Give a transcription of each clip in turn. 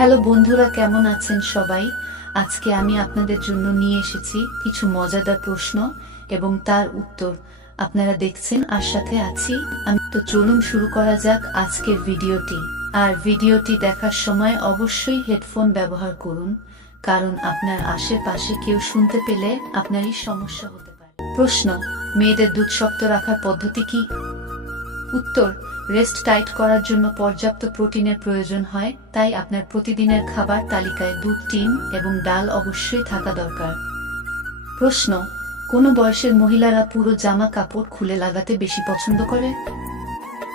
Hello বন্ধুরা, কেমন আছেন সবাই? আজকে আমি আপনাদের জন্য নিয়ে এসেছি কিছু মজাদার প্রশ্ন এবং তার উত্তর। আপনারা দেখছেন আর সাথে আছি আমি। তো চলুন শুরু করা যাক আজকের ভিডিওটি। আর ভিডিওটি দেখার সময় অবশ্যই হেডফোন ব্যবহার করুন, কারণ আপনার আশেপাশে কেউ শুনতে পেলে আপনারই সমস্যা হতে পারে। প্রশ্ন: মেয়েদের দুধ শক্ত রাখার পদ্ধতি কি? উত্তর: রেস্ট টাইট করার জন্য পর্যাপ্ত প্রোটিনের প্রয়োজন হয়, তাই আপনার প্রতিদিনের খাবার তালিকায় দুধ, ডিম এবং ডাল অবশ্যই থাকা দরকার। প্রশ্ন: কোন বয়সের মহিলারা পুরো জামা কাপড় খুলে লাগাতে বেশি পছন্দ করে?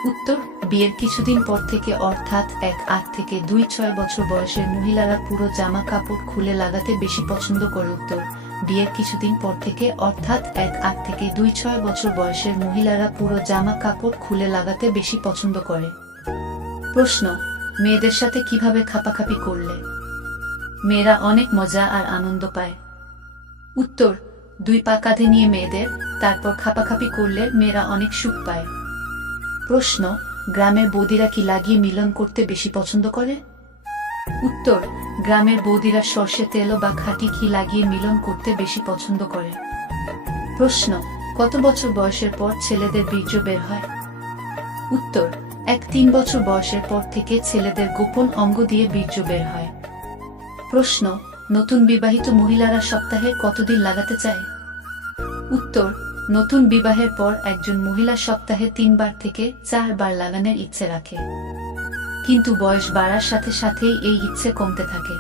উত্তর: বিয়ের কিছুদিন পর থেকে, অর্থাৎ 1-8 থেকে 2-6 বছর বয়সের মহিলারা পুরো জামা কাপড় খুলে লাগাতে বেশি পছন্দ করে। উত্তর: বিয়ের কিছুদিন পর থেকে, অর্থাৎ 1-8 থেকে 2-6 বছর বয়সের মহিলারা পুরো জামা কাপড় খুলে লাগাতে বেশি পছন্দ করে। প্রশ্ন: মেয়েদের সাথে কিভাবে খাপাখাপি করলে মেয়েরা অনেক মজা আর আনন্দ পায়? উত্তর: 2 পা কাঁধে নিয়ে মেয়েদের, তারপর খাপাখাপি করলে মেয়েরা অনেক সুখ পায়। প্রশ্ন: গ্রামের বৌদিরা কি লাগিয়ে মিলন করতে বেশি পছন্দ করে? উত্তর: গ্রামের বৌদিরা সর্ষে তেল বা খাঁটি ঘি লাগিয়ে মিলন করতে বেশি পছন্দ করে। প্রশ্ন: কত বছর বয়সের পর ছেলেদের বীর্য বের হয়? উত্তর: 1-3 বছর বয়সের পর থেকে ছেলেদের গোপন অঙ্গ দিয়ে বীর্য বের হয়। প্রশ্ন: নতুন বিবাহিত মহিলারা সপ্তাহে কতদিন লাগাতে চায়? উত্তর: নতুন বিবাহের পর একজন মহিলা সপ্তাহে 3 বার থেকে 4 বার লাগানোর ইচ্ছে রাখে, কিন্তু বয়স বাড়ার সাথে সাথেই এই ইচ্ছে কমতে থাকে।